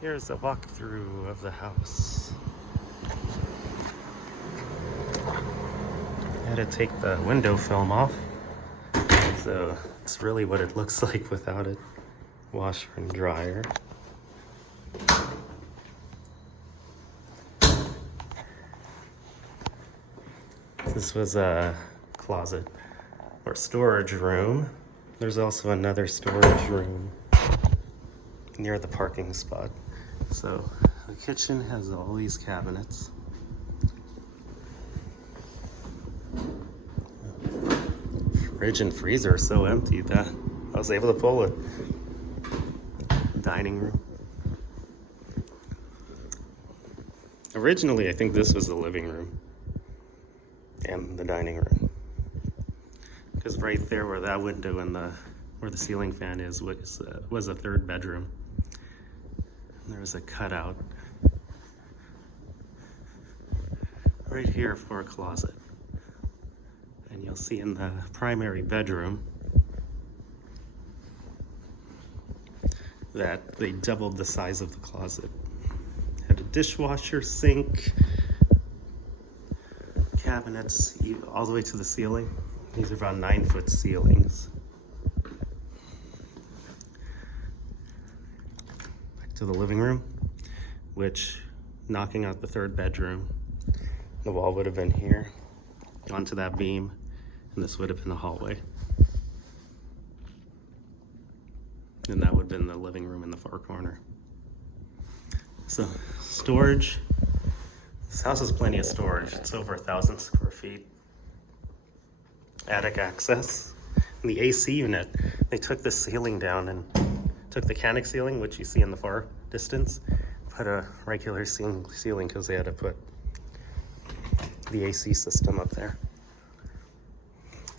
Here's a walkthrough of the house. I had to take the window film off, so it's really what it looks like without it. Washer and dryer. This was a closet or storage room. There's also another storage room near the parking spot. So the kitchen has all these cabinets. Fridge and freezer are so empty that I was able to pull it. Dining room. Originally, I think this was the living room and the dining room, because right there where that window and where the ceiling fan is was a third bedroom. And there was a cutout right here for a closet. And you'll see in the primary bedroom that they doubled the size of the closet. Had a dishwasher, sink, cabinets all the way to the ceiling. These are about 9-foot ceilings. Back to the living room, which, knocking out the third bedroom, the wall would have been here, onto that beam, and this would have been the hallway. And that would have been the living room in the far corner. So, storage. This house has plenty of storage. It's over 1,000 square feet. Attic access. And the AC unit, they took the ceiling down and took the canic ceiling, which you see in the far distance, put a regular ceiling because they had to put the AC system up there.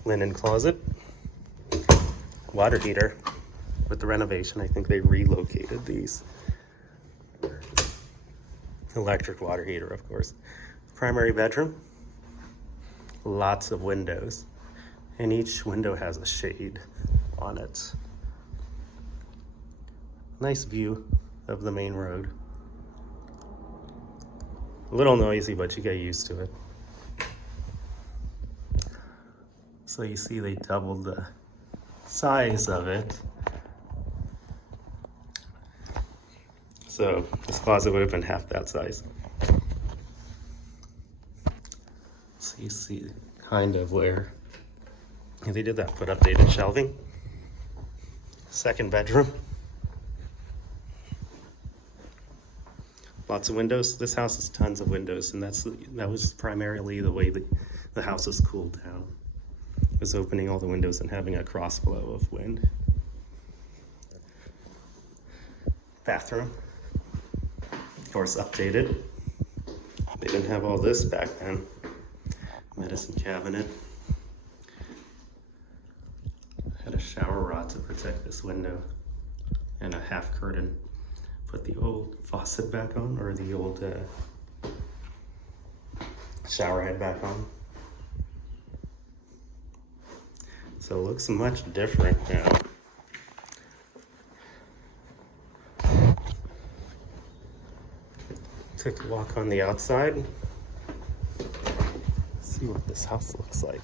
Linen closet. Water heater. With the renovation, I think they relocated these. Electric water heater, of course. Primary bedroom. Lots of windows. And each window has a shade on it. Nice view of the main road. A little noisy, but you get used to it. So you see they doubled the size of it. So this closet would have been half that size. So you see kind of where they did that, put updated shelving. Second bedroom. Lots of windows. This house has tons of windows, and that was primarily the way the house was cooled down. It was opening all the windows and having a cross flow of wind. Bathroom. Of course, updated. They didn't have all this back then. Medicine cabinet. Had a shower rod to protect this window and a half curtain. Put the old faucet back on, or the old shower head back on. So it looks much different now. Took a walk on the outside. Let's see what this house looks like.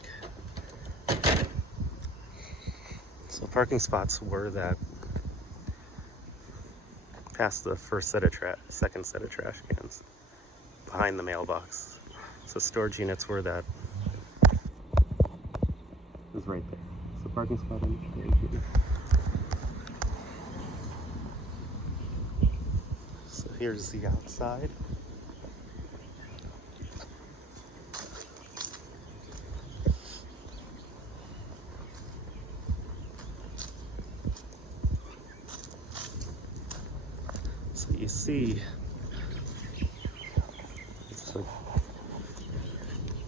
So parking spots were that past the second set of trash cans, behind the mailbox. So storage units were that. It was right there. So parking spot and storage unit. So here's the outside. So you see,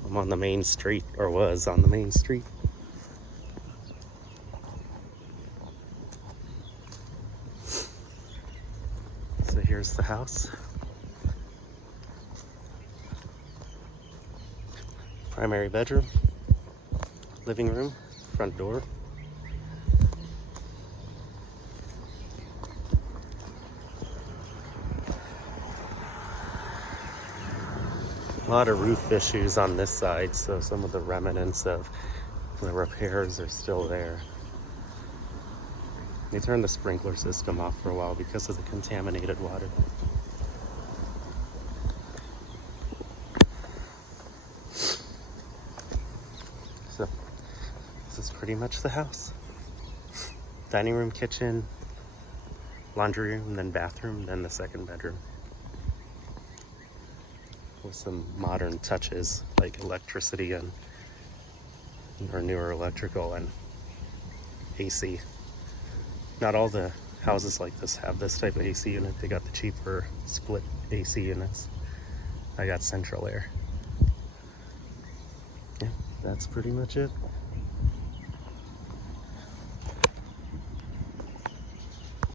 I'm on the main street, or was on the main street. So here's the house. Primary bedroom, living room, front door. A lot of roof issues on this side, so some of the remnants of the repairs are still there. They turned the sprinkler system off for a while because of the contaminated water. So, this is pretty much the house. Dining room, kitchen, laundry room, then bathroom, then the second bedroom. With some modern touches like electricity and or newer electrical and AC. Not all the houses like this have this type of AC unit. They got the cheaper split AC units. I got central air. Yeah, that's pretty much it.